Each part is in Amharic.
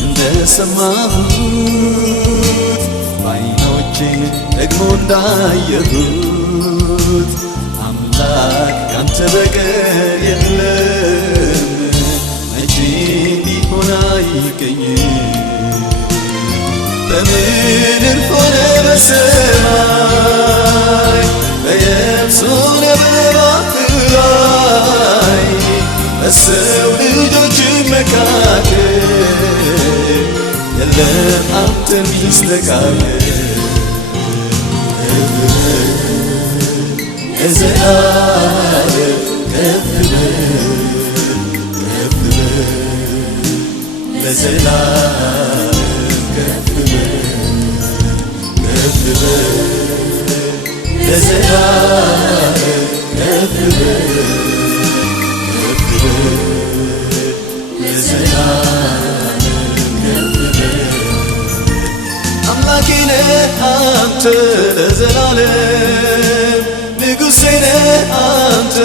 እንደሰማሁት በዓይኖቼ ደግሞ እንዳየሁት አምላክ ካንተ በቀር የለም መቼ ሊሆን አይገኝም በምድር ሆነ በሰማይ በየብስ ሆነ በባሕር ላይ በሰው ልጆች መካከል የለም አንተን ሚስተካከል ለዘላለም ከፍ በል ከፍ በል ለዘላለም ከፍ በል ከፍ በል ለዘላለም ከፍ በል ከፍ በል ለዘላለም ከፍ በል አምላኬ ነህ አንተ ለዘላለም ንጉሴ ነህ አንተ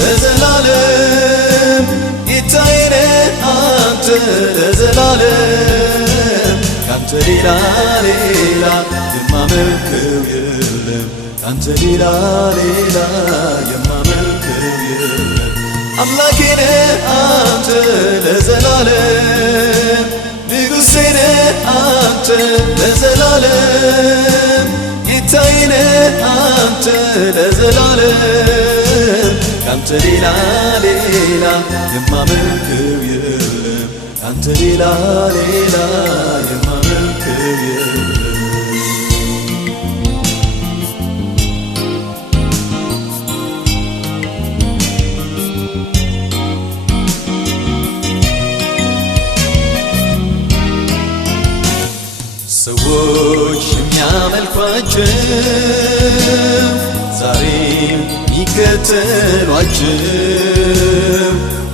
ለዘላለም ጌታዬ ነህ አንተ ለዘላለም ካንተ ሌላ የማመልከው የለም ካንተ ሌላ የማመልከው የለም አምላኬ ነህ አንተ ለዘላለም ንጉሴ ነህ አንተ ለዘላለም ጌታዬ ነህ አንተ ለዘላለም ካንተ ሌላ የማመልከው የለም ካንተ ሌላ የማመልከው የለም ሰዎች የሚያመልኳቸው ዛሬም የሚከተሏቸው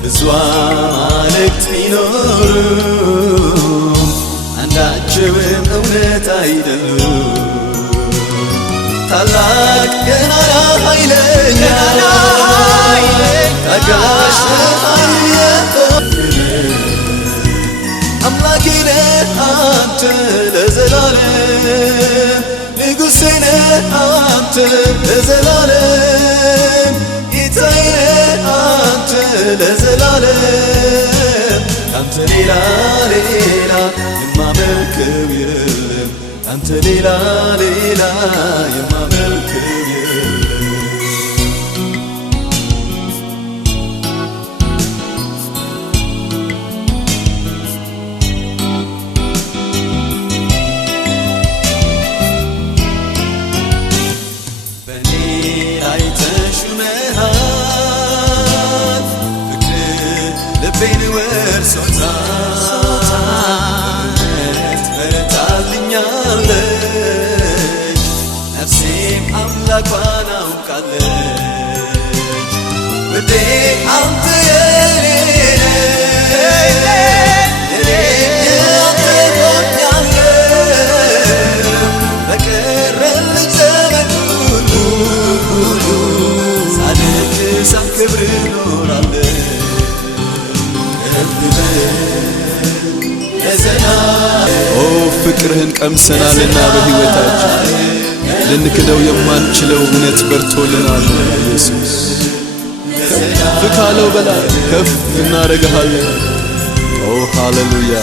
ብዙ አማልክት ቢኖሩም አንዳቸውም እውነት አይደሉም ታላቅ ገናና ኃይለኛ ታጋሽ አምላኬ ነህ አንተ ለዘላለም ንጉሴ ነህ አንተ ለዘላለም ጌታዬ ነህ አንተ ለዘላለም ካንተ ሌላ የማመልከው የለም ካንተ ሌላ የማመልከው የለም ልቤን ወርሶታል በረታልኛለች ነፍሴም አምላኳን አውቃለች ውዴ አንተ የኔ አንተ ሆኛለሁ በቀረልኝ ዘመን ሁሉ ሳድግ ሳከብር እኖራለሁ ፍቅርህን ቀምሰናልና በሕይወታችን ልንክደው የማንችለው እውነት በርቶልናል ኢየሱስ ከፍ ካለው በላይ ከፍ እናደርግሃለን ሃሌሉያ